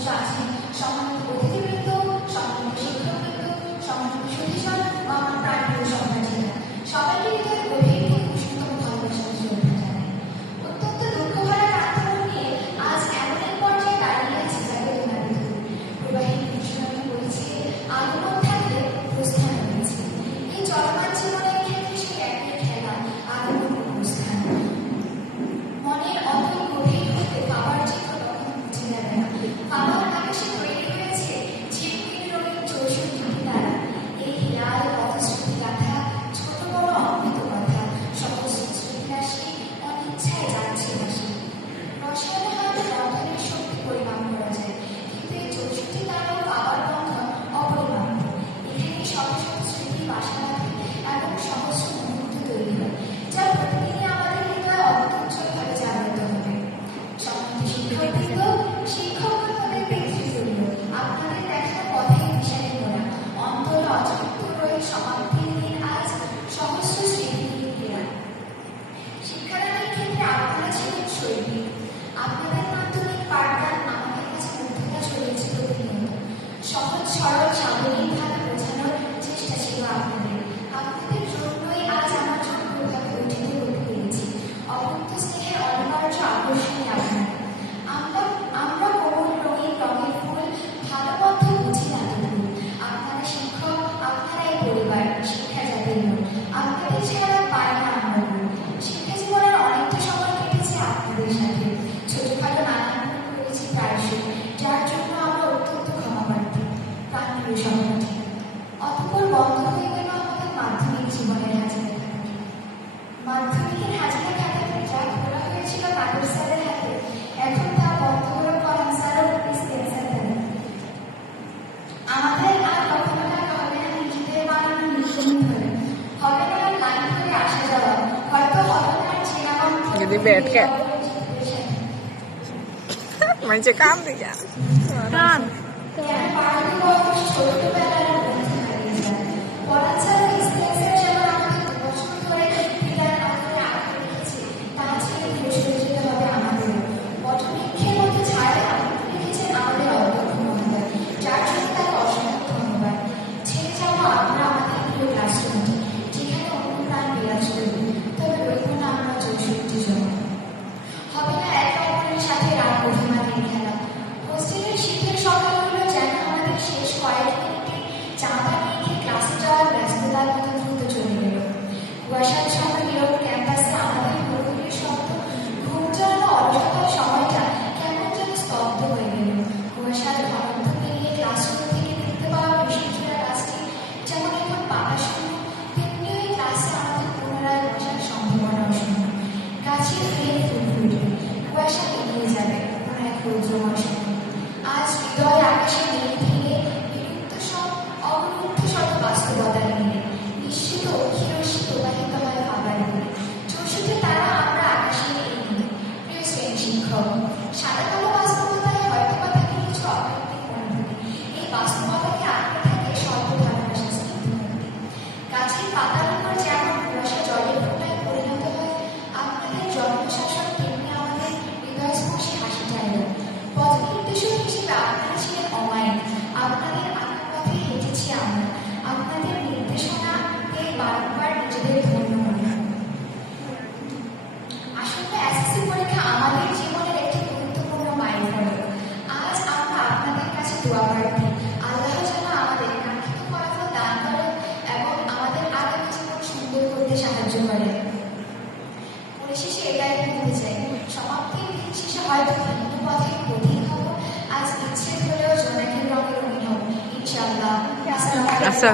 উপবিষ্ট আছেন সম্মানিত অতিথিবৃন্দ, সম্মানিত শিক্ষকবৃন্দ, সম্মানিত সুধীজন ও আমার প্রাণপ্রিয় সন্তানেরা, সবাইকে হৃদয়ের গভীর থেকে উষ্ণতম ভালোবাসা ও শ্রদ্ধা জানাই। অত্যন্ত দুঃখভরা আন্দোলন নিয়ে আজ এমন এক পর্যায়ে দাঁড়িয়ে আছে যাকে নারী প্রবাহী কৃষ্ণায় বলছে আগমন থাকলে প্রস্থান রয়েছে। এই চলমান জীবনের ক্ষেত্রে সে একই খেলা আগমন ও প্রস্থান। মনের অন্তর গভীর হতে বাবার চিত্র তখন মুছে যাবে না। বাবার আকাশে তৈরি হয়েছে ঝিলমিল রঙিন ৬৪টি তারা। এই হিয়াল পথশ্রুতি গাথা, ছোট বড় অমৃত কথা, সহস্র স্মৃতিরাশি অনিচ্ছায় যাচ্ছে বাসি। রসায়নে হয়তো বন্ধনের শক্তি পরিমাপ করা যায়, কিন্তু এই ৬৪টি তারাও বাবার বন্ধন অপরিমাপ। এখানে শত শত স্মৃতি বাসা বাঁধে এবং সহস্র মুহূর্ত তৈরি হয়, যা প্রতিদিনই আমাদের হৃদয়ে অত্যঞ্চলভাবে জাগ্রত হবে। সম্মানিত শিক্ষকবৃন্দ, শিক্ষকগণ হলেন পিতৃতুল্য। আপনাদের দেখার পথে দিশারি মোড়া, অন্তরে অতৃপ্ত রয়ে সমাপ্তির দিন আজ সহস্র স্মৃতি নিয়ে ঘেরা। শিক্ষাদানের ক্ষেত্রে আপনারা ছিলেন শৈল্পিক। আপনাদের মাধ্যমিক পাঠদান আমাদের কাছে মুগ্ধতা ছড়িয়েছে প্রতিনিয়ত। সহজ সরল স্বাভাবিকভাবে বোঝানোর চেষ্টা ছিল আপনাদের। আপনাদের জন্যই আজ আমার যোগ্যভাবে উঠিত হতে পেরেছি। অভুক্ত স্নেহের অনিবার্য আকর্ষণই আপনারা। আমরা কোমল রঙিন রঙের ফুল, ভালোমন্দ বুঝি না তবু। আপনারা শিক্ষক, আপনারা এই পরিবার, শিক্ষা জাতির মূল। আপনাদের ছাড়া পাই না আমরা মূল। শিক্ষা জীবনের অনেকটা সময় কেটেছে আপনাদের সাথে। ছোটখাটো নানান ভুল করেছি প্রায়শই, যার জন্য আমরা অত্যন্ত ক্ষমাপ্রার্থী। প্রাণপ্রিয় সহপাঠী, অতঃপর বন্ধ হয়ে গেল আমাদের মাধ্যমিক জীবনের হাজারা খাতাটি। মাধ্যমিকের হাজারা খাতাটি যা খোলা হয়েছিল কাদের স্যারের হাতে, এখন তা বন্ধ করে কলাম স্যার ও স্পেন্সার দেন। আমাদের আর কখনো টাকা হবে না নিজেদের বানানো নির্গমন ধরে, হবে না আর লাইন ধরে আসা যাওয়া, হয়তো হবে না আর চেনা বান্ধব। যদি बैठ के म्हणजे काम दे क्या काम কেন পাহাড়ি বয়স ছোটবেলার বন্ধু হারিয়ে যায়। পড়ার ছাড়া স্পেন্সার যেমন আমাদের ২ বছর ধরে পিতার পাথরে আটকে রেখেছে, তা ছেড়ে ধীরে সরে যেতে হবে আমাদেরও। বটবৃক্ষের মধ্যে ছায়া আটকে রেখেছেন আমাদের অধ্যক্ষ মহোদয়, যার জন্য তাকে অসংখ্য ধন্যবাদ। ছেড়ে যাবো আমরা আমাদের প্রিয় ক্লাসরুমটি, যেখানে অন্য প্রাণ বিরাজ করবে, তবে রইব না আমরা ৬৪ জন। হবে না একে অপরের সাথে রাত অভিমানের খেলা। হোস্টেলের শীতের সকালগুলো যেন আমাদের শেষ কয়েক মিনিটে চাঁদা মেঘে ক্লাসে যাওয়ার ব্যস্ততার মতো দ্রুত চলে গেল। কুয়াশাচ্ছন্ন নীরব ক্যাম্পাসে আমাদের প্রহরীর শব্দ, ঘুম জড়ানো অলসতার সময়টা কেমন যেন স্তব্ধ হয়ে গেল। কুয়াশার ঘনত্ব পেরিয়ে ক্লাসরুম থেকে দেখতে পাওয়া কৃষ্ণচূড়া গাছটি যেমন এখন পাতা শূন্য, তেমনি ওই ক্লাসে আমাদের পুনরায় বসার সম্ভাবনাও শূন্য। গাছের ফের ফুল ফুটবে, কুয়াশা এগিয়ে যাবে কোনো এক রৌদ্রময় সময়। আজ হৃদয় আকাশে মেঘ ভেঙে বিলুপ্ত সব অবরুদ্ধ শত বাস্তবতার নিয়ে নিশ্চিত অক্ষিরশ্মি প্রবাহিত হয় আবার বলে। ৬৪ তারা আমরা আকাশে এগিয়ে। প্রিয় শ্রেণী শিক্ষক, সাদা কালো বাস্তবতায় হয়তো বা থাকে কিছু অপ্রাকৃতিক অনুভূতি। এই বাস্তবতাকে আঁকড়ে থাকে স্বল্প ভালোবাসা স্নিগ্ধভক্তি। গাছের পাতার উপর যেমন কুয়াশা জলের ফোঁটায় পরিণত হয়, আপনাদের জন্মশাসন তেমনি আমাদের হৃদয়স্পর্শী হাসিটা এলো। পথ নির্দেশক হিসেবে আপনারা ছিলেন অমায়িক। আপনাদের আঁকা পথে হেঁটেছি আমরা। আপনাদের নির্দেশনাতে বারবার নিজেদের ধন্য মনে হয়। আসলে এসএসসি পরীক্ষা আমাদের জীবনের একটি গুরুত্বপূর্ণ মাইলফলক। আজ আমরা আপনাদের কাছে দোয়া প্রার্থী। আল্লাহ যেন আমাদের কাঙ্ক্ষিত ফলাফল দান করেন এবং আমাদের আগামী জীবন সুন্দর করতে সাহায্য করেন। পরিশেষে এটাই বলতে চাই, সমাপ্তির দিন শেষে হয়তো ভিন্ন পথে প্রতীক হব, আজ ইচ্ছে হলেও জোনাকির রঙে রঙিন হব ইনশাআল্লাহ। আচ্ছা।